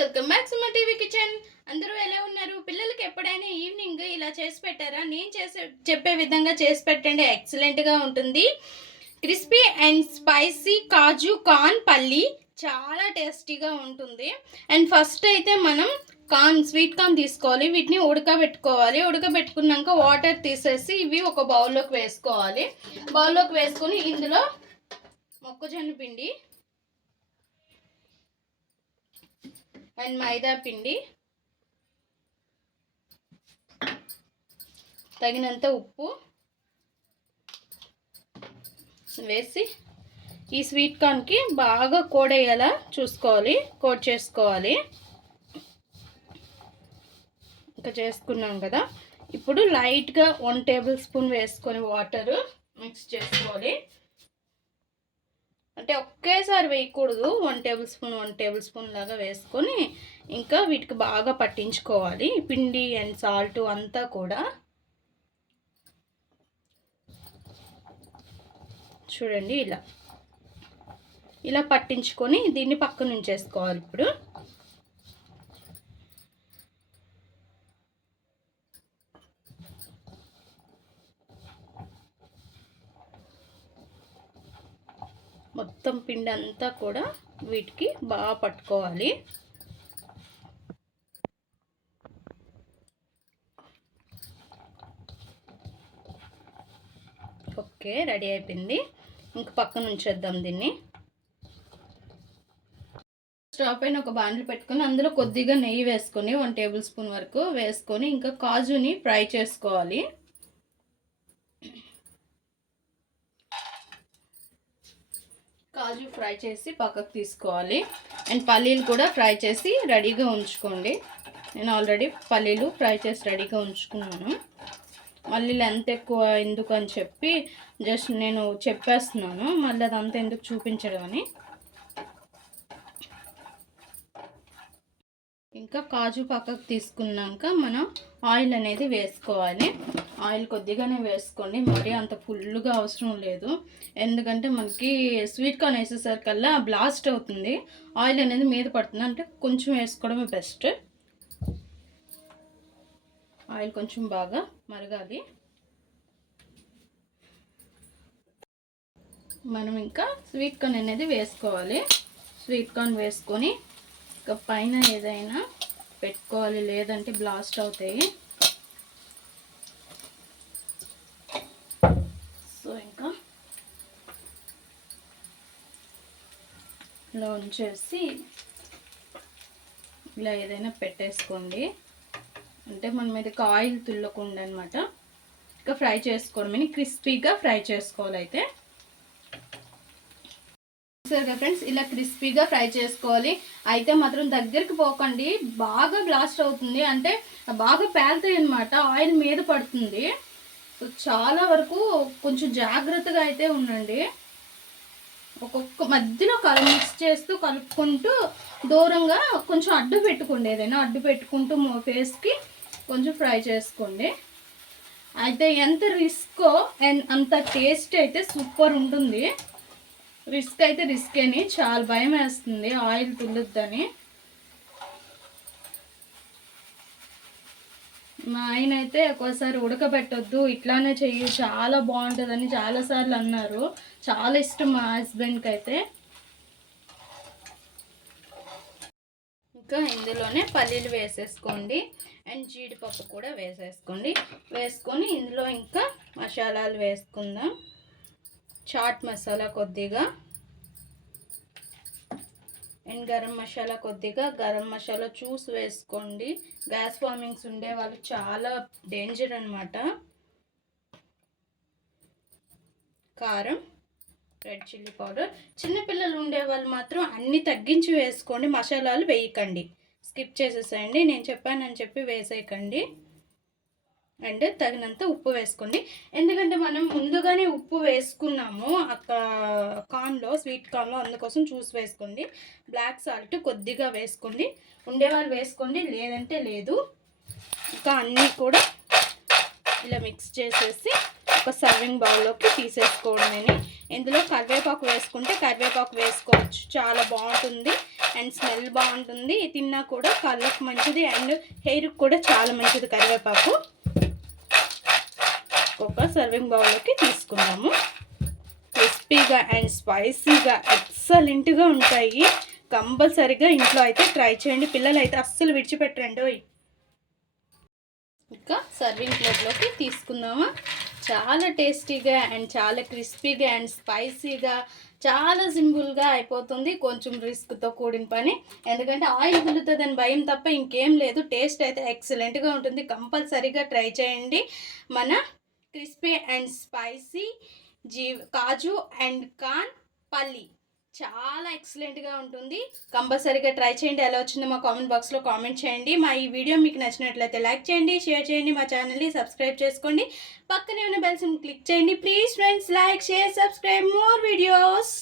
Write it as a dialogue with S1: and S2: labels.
S1: Welcome back Suma TV kitchen. అందరూ ఎలా ఉన్నారు? పిల్లలకి ఎప్పుడైనా ఈవినింగ్ ఇలా చేసి పెట్టారా? నేను చేసే చెప్పే విధంగా చేసి పెట్టండి. ఎక్సలెంట్గా ఉంటుంది. క్రిస్పీ అండ్ స్పైసీ కాజు కార్న్ పల్లి చాలా టేస్టీగా ఉంటుంది. అండ్ ఫస్ట్ అయితే మనం కార్న్ స్వీట్ కార్న్ తీసుకోవాలి. వీటిని ఉడకబెట్టుకోవాలి. ఉడకబెట్టుకున్నాక వాటర్ తీసేసి ఇవి ఒక బౌల్లోకి వేసుకోవాలి. బౌల్లోకి వేసుకొని ఇందులో మొక్కజొన్న పిండి అండ్ మైదా పిండి. తగినంత ఉప్పు వేసి ఈ స్వీట్ కార్న్కి బాగా కోడయ్యేలా చూసుకోవాలి కోడ్ చేసుకోవాలి. ఇంకా చేసుకున్నాం కదా. ఇప్పుడు లైట్గా వన్ టేబుల్ స్పూన్ వేసుకొని వాటర్ మిక్స్ చేసుకోవాలి. అంటే ఒకేసారి వేయకూడదు. One table spoon one table spoon లాగా వేసుకొని ఇంకా వీటికి బాగా పట్టించుకోవాలి. పిండి అండ్ సాల్ట్ అంతా కూడా. చూడండి ఇలా. ఇలా పట్టించుకొని దీన్ని పక్కన ఉంచేసుకోవాలి ఇప్పుడు. మొత్తం పిండి అంతా కూడా వీటికి బాగా పట్టుకోవాలి. ఓకే రెడీ అయిపోయింది. ఇంక పక్కన ఉంచేద్దాం దీన్ని. స్టవ్ పైన ఒక బాండ్లు పెట్టుకొని అందులో కొద్దిగా నెయ్యి వేసుకొని వన్ టేబుల్ స్పూన్ వరకు వేసుకొని ఇంకా కాజుని ఫ్రై చేసుకోవాలి. కాజు ఫ్రై చేసి పక్కకు తీసుకోవాలి. అండ్ పల్లీలు కూడా ఫ్రై చేసి రెడీగా ఉంచుకోండి. నేను ఆల్రెడీ పల్లీలు ఫ్రై చేసి రెడీగా ఉంచుకున్నాను. మళ్ళీ లెంత్ ఎక్కువ ఎందుకు అని చెప్పి జస్ట్ నేను చెప్పేస్తున్నాను. మళ్ళీ అదంతా ఎందుకు చూపించడం అని. ఇంకా కాజు పక్కకు తీసుకున్నాక మనం ఆయిల్ అనేది వేసుకోవాలి. ఆయిల్ కొద్దిగానే వేసుకోండి. మరీ అంత ఫుల్గా అవసరం లేదు. ఎందుకంటే మనకి స్వీట్ కార్న్ వేసేసరికల్లా బ్లాస్ట్ అవుతుంది. ఆయిల్ అనేది మీద పడుతుంది. అంటే కొంచెం వేసుకోవడమే బెస్ట్. ఆయిల్ కొంచెం బాగా మరగాలి. మనం ఇంకా స్వీట్ కార్న్ అనేది వేసుకోవాలి. స్వీట్ కార్న్ వేసుకొని ఇంకా పైన ఏదైనా పెట్టుకోవాలి. లేదంటే బ్లాస్ట్ అవుతాయి సో ఇంకా లో ఉంచేసి ఇలా ఏదైనా పెట్టేసుకోండి. అంటే మనం ఇది ఆయిల్ తుల్లకుండా అనమాట ఇంకా ఫ్రై చేసుకోవడం. క్రిస్పీగా ఫ్రై చేసుకోవాలి అయితే చూసారుగా ఫ్రెండ్స్ ఇలా క్రిస్పీగా ఫ్రై చేసుకోవాలి. అయితే మాత్రం దగ్గరికి పోకండి. బాగా బ్లాస్ట్ అవుతుంది. అంటే బాగా పేలుతాయి అనమాట ఆయిల్ మీద పడుతుంది. సో చాలా వరకు కొంచెం జాగ్రత్తగా అయితే ఉండండి. ఒక్కొక్క మధ్యలో కలు మిక్స్ చేస్తూ కలుపుకుంటూ దూరంగా కొంచెం అడ్డు పెట్టుకోండి. ఏదైనా అడ్డు పెట్టుకుంటూ ఫేస్కి కొంచెం ఫ్రై చేసుకోండి. అయితే ఎంత రిస్కో అండ్ అంత టేస్ట్ అయితే సూపర్ ఉంటుంది. రిస్క్ అయితే రిస్క్ అని చాలా భయం వేస్తుంది. ఆయిల్ తుల్లుద్దని. మా ఆయన అయితే ఒక్కోసారి ఉడకబెట్టొద్దు ఇట్లానే చెయ్యి చాలా బాగుంటుందని చాలాసార్లు అన్నారు. చాలా ఇష్టం మా హస్బెండ్కి అయితే. ఇంకా ఇందులోనే పల్లీలు వేసేసుకోండి. అండ్ జీడిపప్పు కూడా వేసేసుకోండి. వేసుకొని ఇందులో ఇంకా మసాలాలు వేసుకుందాం. చాట్ మసాలా కొద్దిగా. అండ్ గరం మసాలా కొద్దిగా గరం మసాలా చూసి వేసుకోండి. గ్యాస్ ఫార్మింగ్స్ ఉండే వాళ్ళు చాలా డేంజర్ అనమాట కారం రెడ్ చిల్లీ పౌడర్. చిన్నపిల్లలు ఉండే వాళ్ళు మాత్రం అన్నీ తగ్గించి వేసుకోండి. మసాలాలు వేయకండి. స్కిప్ చేసేసేయండి. నేను చెప్పానని చెప్పి వేసేయకండి. అండ్ తగినంత ఉప్పు వేసుకోండి. ఎందుకంటే మనం ముందుగానే ఉప్పు వేసుకున్నాము. అక్క కార్న్లో స్వీట్ కార్న్లో అందుకోసం చూసి వేసుకోండి. బ్లాక్ సాల్ట్ కొద్దిగా వేసుకోండి. ఉండేవాళ్ళు వేసుకోండి లేదంటే లేదు. ఇంకా అన్నీ కూడా ఇలా మిక్స్ చేసేసి ఒక సర్వింగ్ బౌల్లోకి తీసేసుకోవడమని ఇందులో కరివేపాకు వేసుకుంటే కరివేపాకు వేసుకోవచ్చు. చాలా బాగుంటుంది. అండ్ స్మెల్ బాగుంటుంది. తిన్నా కూడా కళ్ళకు మంచిది. అండ్ హెయిర్కి కూడా చాలా మంచిది కరివేపాకు. ఒక సర్వింగ్ బౌల్లోకి తీసుకుందాము. క్రిస్పీగా అండ్ స్పైసీగా ఎక్సలెంట్గా ఉంటాయి. కంపల్సరీగా ఇంట్లో అయితే ట్రై చేయండి. పిల్లలు అయితే అస్సలు విడిచిపెట్టరండి ఓయ్. ఇంకా సర్వింగ్ ప్లేట్లోకి తీసుకుందామా. చాలా టేస్టీగా అండ్ చాలా క్రిస్పీగా అండ్ స్పైసీగా చాలా సింపుల్గా అయిపోతుంది. కొంచెం రిస్క్తో కూడిన పని. ఎందుకంటే ఆయిల్ కులుతుందని భయం తప్ప ఇంకేం లేదు. టేస్ట్ అయితే ఎక్సలెంట్గా ఉంటుంది. కంపల్సరీగా ట్రై చేయండి. మన క్రిస్పీ అండ్ స్పైసీ జీ కాజు అండ్ కాన్ పల్లి. చాలా ఎక్సలెంట్గా ఉంటుంది. కంపల్సరీగా ట్రై చేయండి. ఎలా వచ్చిందో మా కామెంట్ బాక్స్లో కామెంట్ చేయండి. మా ఈ వీడియో మీకు నచ్చినట్లయితే లైక్ చేయండి షేర్ చేయండి మా ఛానల్ని సబ్స్క్రైబ్ చేసుకోండి. పక్కనే ఉన్న బెల్స్ని క్లిక్ చేయండి. Please friends like share subscribe. More videos!